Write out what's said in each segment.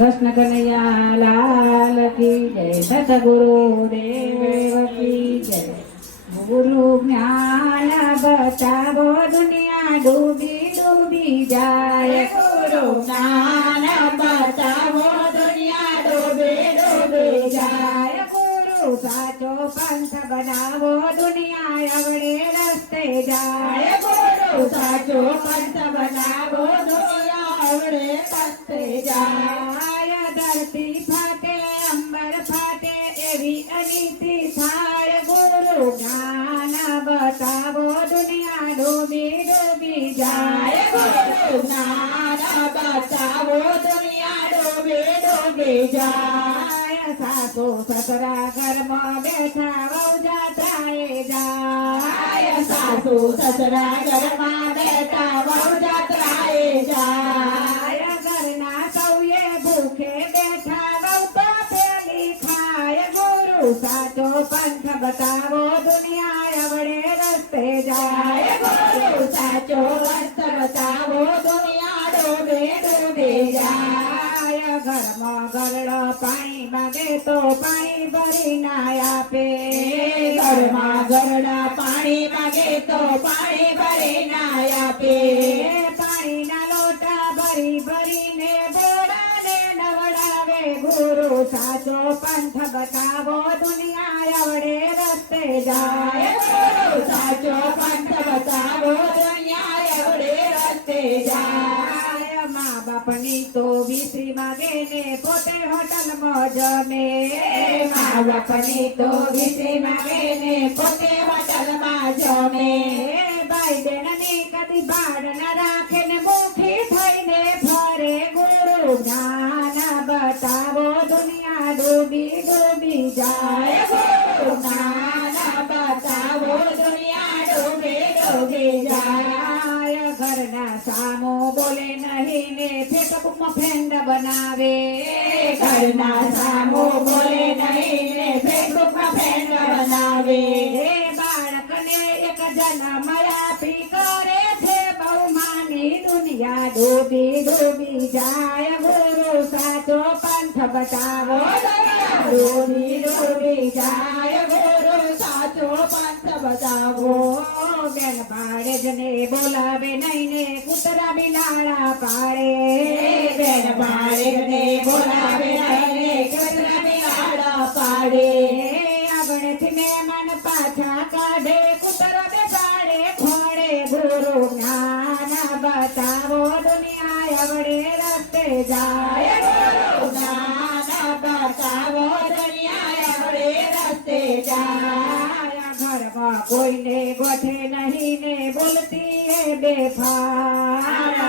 कृष्ण कन्हैया लाल की जय। सतगुरु देव की जय। गुरु ज्ञान बतावो दुनिया डूबी डूबी जाए। गुरु ज्ञान बतावो दुनिया डूबी डूबी जाए। गुरु साचो पंथ बनावो दुनिया अवड़े रस्ते जाए। गुरु साचो पंथ बनावो दुनिया अवड़े रस्ते जाए। धरती फाटे अंबर फाटे एवी अनीति थाय। गुरु ज्ञान बतावो दुनिया डूबी डूबी जाए। गुरु ज्ञान बतावो दुनिया डूबी डूबी जाए। सासु ससरा घर में बैठा वहू जात्राए जाए। सासु ससरा घर में बैठा वहू जात्राए जाए। घरना सौये भूखे बैठा वहू तो पेली खाए। गुरु साचो पंथ बतावो दुनिया अवड़े रस्ते जाए। गुरु साचो पंथ बतावो दुनिया डूबे डूबे जाए। घर में गरड़ो पानी मांगे तो पानी भरी ना आपे। घर में गरड़ा पानी मांगे तो पानी भरी ना आपे। पानी ना लोटा भरी भरी ने बोरा ने नवड़ावे। गुरु साचो पंथ बतावो दुनिया अवड़े रस्ते जाए। गुरु साचो पंथ बतावो दुनिया अवड़े रस्ते जाए। माँ बापनी तो विश्री मांगे ने पोते होटल मौज में। माँ बापनी तो विश्री मांगे ने पोते होटल मौज में। भाई बहन ने कदी बाड़ न राखे ने मुखी थईने फरे। गुरु ज्ञान बतावो दुनिया डूबी डूबी जाए। गुरु ज्ञान बतावो दुनिया डूबी डूबी जाए। घरना सामो बोले नहीं ने फेसबुक में फ्रेंड बनावे। घरना सामो बोले नहीं ने फेसबुक में फ्रेंड बनावे। बाळक ने एक जन्म आपी करे छे बहुमानी दुनिया डूबी डूबी जाए। गुरु साचो पंथ बतावो दुनिया डूबी डूबी जाए। गुरु साचो पंथ बतावो। बेन पाड़े जने बोलावे नहीं ने कुतरा बिलाड़ा पाड़े। बेन पाड़े ने बोलावे नहीं ने कुतरा बिलाड़ा पाड़े। आगणे थी मेहमान पाछा काढे कुतरा बेसाड़े खोड़े। गुरु ज्ञान बतावो दुनिया अवड़े रस्ते जाए। गुरु ज्ञान बतावो दुनिया अवड़े रस्ते जाए। घर में कोई ने गोठे नहीं ने बोलती है बेफाम।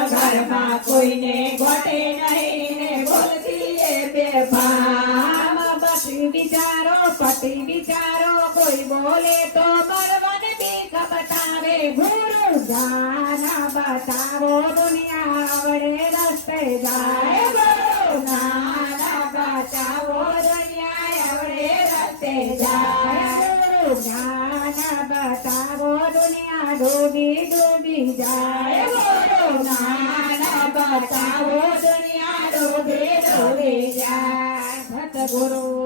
घर में कोई ने गोटे नहीं ने बोलती है बेफाम। पति विचारो पति विचारो कोई बोले तो मरवन बीक बतावे। गुरु ज्ञान बतावो दुनिया अवड़े रस्ते जाए। गुरु ज्ञान बतावो दुनिया अवड़े रस्ते जाए। ज्ञान बतावो दुनिया डूबी डूबी जाए। गुरु ज्ञान बतावो दुनिया डूबी डूबी जाए। सतगुरु